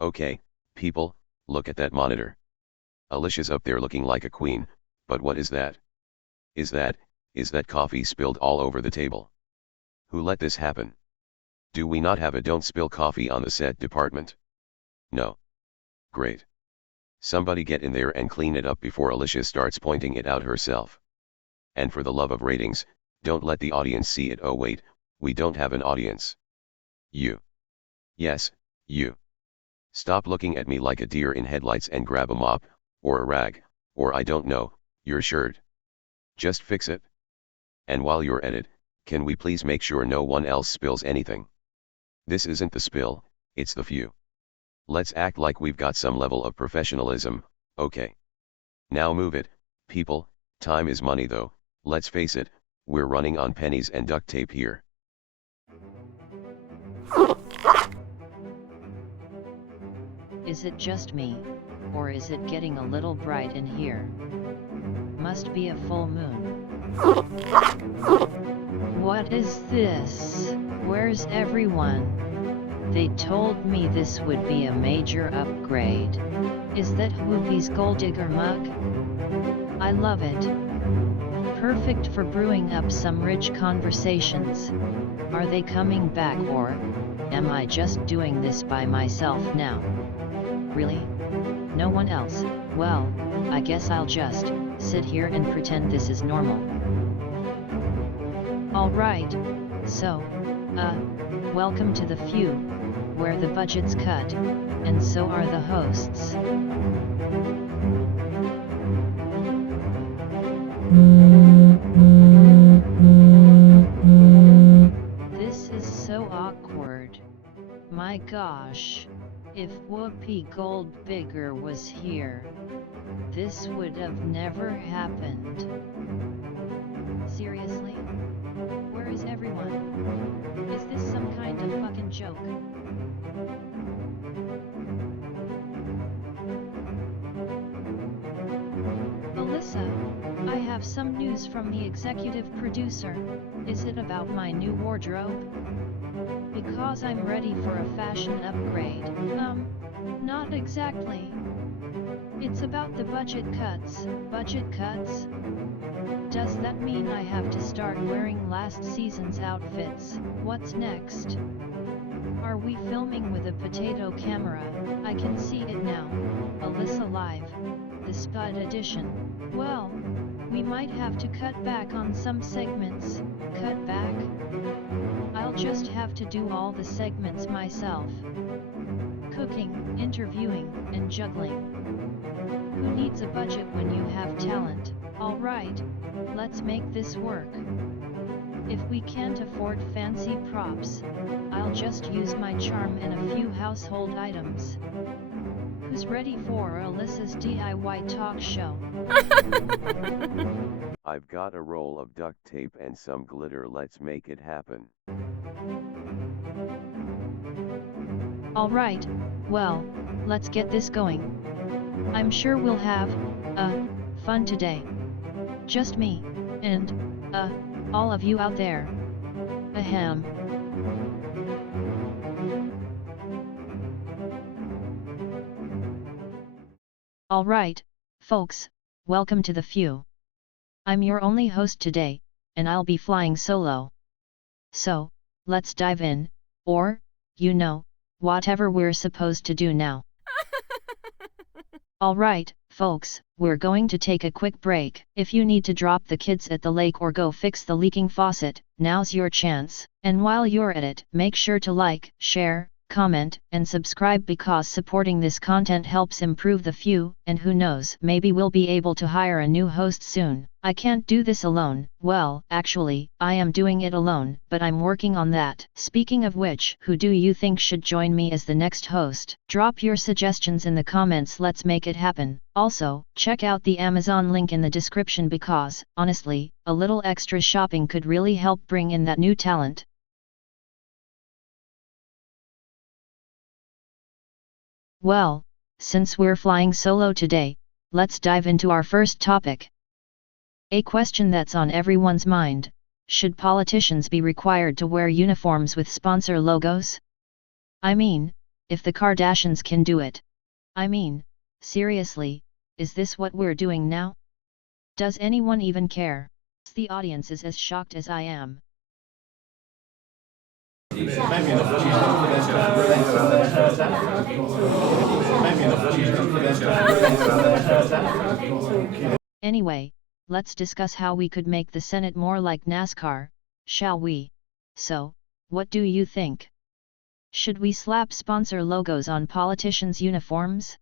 Okay, people, look at that monitor. Alicia's up there looking like a queen, but what is that? Is that coffee spilled all over the table? Who let this happen? Do we not have a don't spill coffee on the set department? No. Great. Somebody get in there and clean it up before Alicia starts pointing it out herself. And for the love of ratings, don't let the audience see it. Oh wait, we don't have an audience. You. Yes, you. Stop looking at me like a deer in headlights and grab a mop, or a rag, or I don't know, your shirt. Just fix it. And while you're at it, can we please make sure no one else spills anything? This isn't the spill, it's the few. Let's act like we've got some level of professionalism, okay? Now move it, people, time is money though, let's face it, we're running on pennies and duct tape here. Is it just me, or is it getting a little bright in here? Must be a full moon. What is this? Where's everyone? They told me this would be a major upgrade. Is that Whoopi's Gold Digger mug? I love it. Perfect for brewing up some rich conversations. Are they coming back, or am I just doing this by myself now? Really? No one else? Well, I guess I'll just sit here and pretend this is normal. Alright, so, welcome to the few, where the budget's cut, and so are the hosts. This is so awkward. My gosh. If Whoopi Golddigger was here, this would have never happened. Seriously? Where is everyone? Is this some kind of fucking joke? Alyssa, I have some news from the executive producer. Is it about my new wardrobe? Because I'm ready for a fashion upgrade. Not exactly. It's about the budget cuts. Budget cuts? Does that mean I have to start wearing last season's outfits? What's next? Are we filming with a potato camera? I can see it now. Alyssa Live. The Spud edition. Well, we might have to cut back on some segments. Cut back? I'll just have to do all the segments myself. Cooking, interviewing, and juggling. Who needs a budget when you have talent? Alright, let's make this work. If we can't afford fancy props, I'll just use my charm and a few household items. Who's ready for Alyssa's DIY talk show? I've got a roll of duct tape and some glitter, let's make it happen. Alright, well, let's get this going. I'm sure we'll have, fun today. Just me, and, all of you out there. Ahem. Alright, folks, welcome to the few. I'm your only host today, and I'll be flying solo. So, let's dive in, or, you know, whatever we're supposed to do now. Alright, folks, we're going to take a quick break. If you need to drop the kids at the lake or go fix the leaking faucet, now's your chance. And while you're at it, make sure to like, share, comment, and subscribe because supporting this content helps improve the few, and who knows, maybe we'll be able to hire a new host soon. I can't do this alone. Well, actually, I am doing it alone, but I'm working on that. Speaking of which, who do you think should join me as the next host? Drop your suggestions in the comments, let's make it happen. Also, check out the Amazon link in the description because, honestly, a little extra shopping could really help bring in that new talent. Well, since we're flying solo today, let's dive into our first topic. A question that's on everyone's mind: should politicians be required to wear uniforms with sponsor logos? I mean, if the Kardashians can do it. I mean, seriously, is this what we're doing now? Does anyone even care? The audience is as shocked as I am. Anyway, let's discuss how we could make the Senate more like NASCAR, shall we? So, what do you think? Should we slap sponsor logos on politicians' uniforms?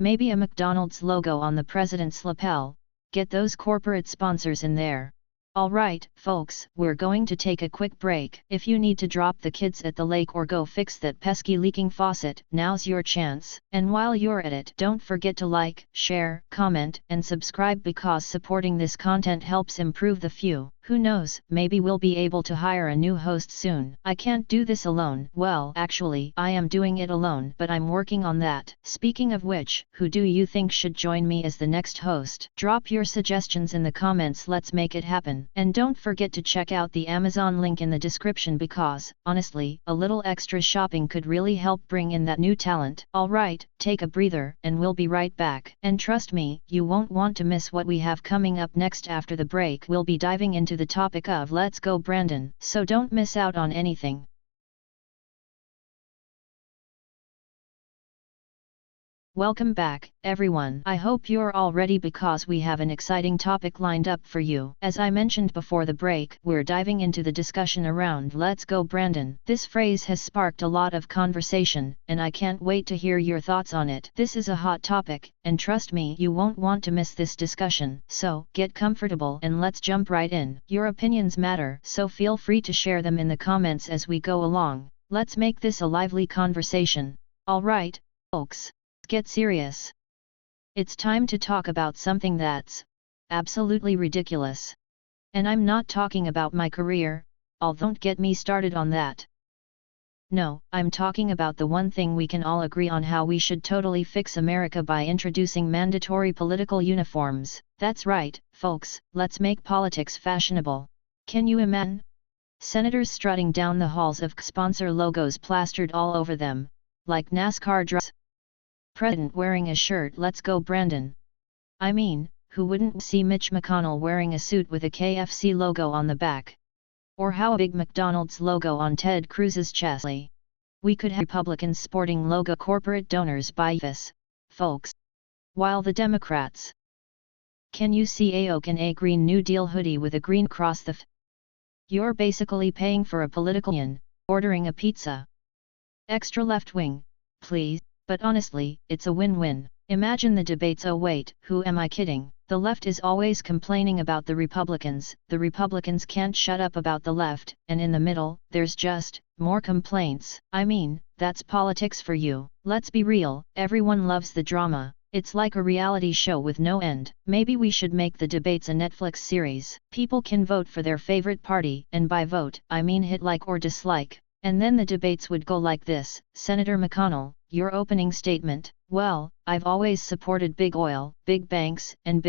Maybe a McDonald's logo on the president's lapel, get those corporate sponsors in there. Alright, folks, we're going to take a quick break. If you need to drop the kids at the lake or go fix that pesky leaking faucet, now's your chance. And while you're at it, don't forget to like, share, comment, and subscribe because supporting this content helps improve the few. Who knows, maybe we'll be able to hire a new host soon. I can't do this alone. Well, actually, I am doing it alone, but I'm working on that. Speaking of which, who do you think should join me as the next host? Drop your suggestions in the comments, let's make it happen. And don't forget to check out the Amazon link in the description because, honestly, a little extra shopping could really help bring in that new talent. Alright, take a breather, and we'll be right back. And trust me, you won't want to miss what we have coming up next. After the break, we'll be diving into the topic of Let's Go Brandon, so don't miss out on anything. Welcome back, everyone. I hope you're all ready because we have an exciting topic lined up for you. As I mentioned before the break, we're diving into the discussion around Let's Go Brandon. This phrase has sparked a lot of conversation, and I can't wait to hear your thoughts on it. This is a hot topic, and trust me, you won't want to miss this discussion. So, get comfortable and let's jump right in. Your opinions matter, so feel free to share them in the comments as we go along. Let's make this a lively conversation. Alright, folks. Get serious. It's time to talk about something that's absolutely ridiculous. And I'm not talking about my career, don't get me started on that. No, I'm talking about the one thing we can all agree on: how we should totally fix America by introducing mandatory political uniforms. That's right, folks, let's make politics fashionable. Can you imagine? Senators strutting down the halls of sponsor logos plastered all over them, like NASCAR drivers. President wearing a shirt "Let's Go Brandon." I mean, who wouldn't see Mitch McConnell wearing a suit with a KFC logo on the back? Or how a big McDonald's logo on Ted Cruz's chest? We could have Republicans sporting logo corporate donors by this, folks. While the Democrats. Can you see AOC in a Green New Deal hoodie with a green cross? You're basically paying for a political union, ordering a pizza. Extra left wing, please. But honestly, it's a win-win. Imagine the debates. Oh wait, who am I kidding? The left is always complaining about the Republicans can't shut up about the left, and in the middle, there's just more complaints. I mean, that's politics for you. Let's be real, everyone loves the drama. It's like a reality show with no end. Maybe we should make the debates a Netflix series. People can vote for their favorite party, and by vote, I mean hit like or dislike. And then the debates would go like this: Senator McConnell, your opening statement. Well, I've always supported big oil, big banks, and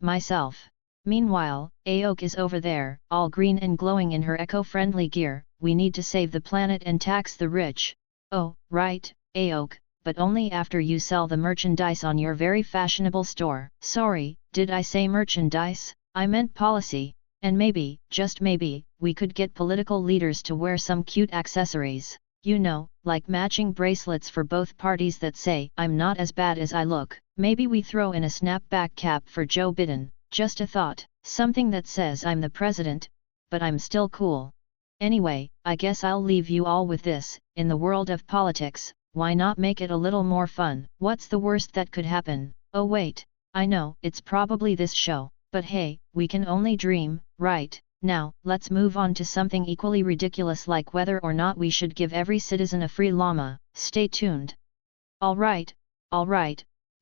myself. Meanwhile, AOC is over there, all green and glowing in her eco-friendly gear. We need to save the planet and tax the rich. Oh, right, AOC, but only after you sell the merchandise on your very fashionable store. Sorry, did I say merchandise? I meant policy. And maybe, just maybe, we could get political leaders to wear some cute accessories. You know, like matching bracelets for both parties that say, "I'm not as bad as I look." Maybe we throw in a snapback cap for Joe Biden. Just a thought. Something that says I'm the president, but I'm still cool. Anyway, I guess I'll leave you all with this: in the world of politics, why not make it a little more fun? What's the worst that could happen? Oh wait, I know, it's probably this show, but hey, we can only dream, right? Now, let's move on to something equally ridiculous, like whether or not we should give every citizen a free llama. Stay tuned. Alright,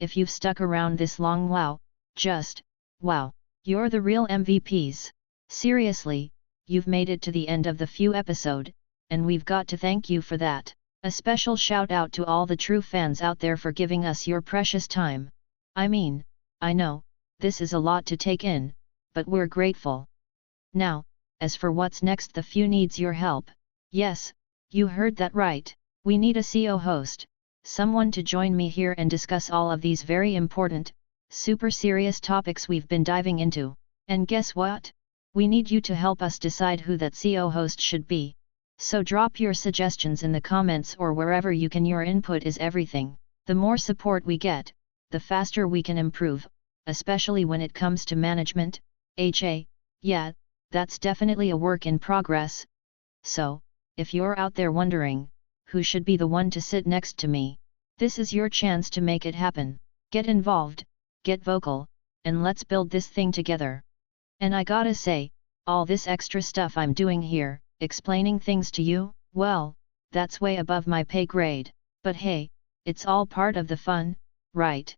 if you've stuck around this long, wow, just, wow, you're the real MVPs. Seriously, you've made it to the end of the few episode, and we've got to thank you for that. A special shout out to all the true fans out there for giving us your precious time. I mean, I know, this is a lot to take in, but we're grateful. Now, as for what's next, the few needs your help. Yes, you heard that right. We need a CO host, someone to join me here and discuss all of these very important, super serious topics we've been diving into. And guess what? We need you to help us decide who that CO host should be. So drop your suggestions in the comments or wherever you can. Your input is everything. The more support we get, the faster we can improve, especially when it comes to management. Yeah, that's definitely a work in progress. So, if you're out there wondering, who should be the one to sit next to me, this is your chance to make it happen. Get involved, get vocal, and let's build this thing together. And I gotta say, all this extra stuff I'm doing here, explaining things to you, well, that's way above my pay grade. But hey, it's all part of the fun, right?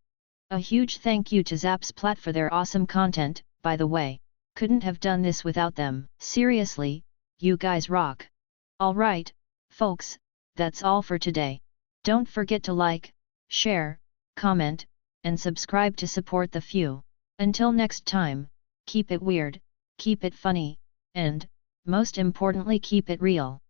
A huge thank you to Zapsplat for their awesome content, by the way. Couldn't have done this without them. Seriously, you guys rock. Alright, folks, that's all for today. Don't forget to like, share, comment, and subscribe to support the few. Until next time, keep it weird, keep it funny, and, most importantly, keep it real.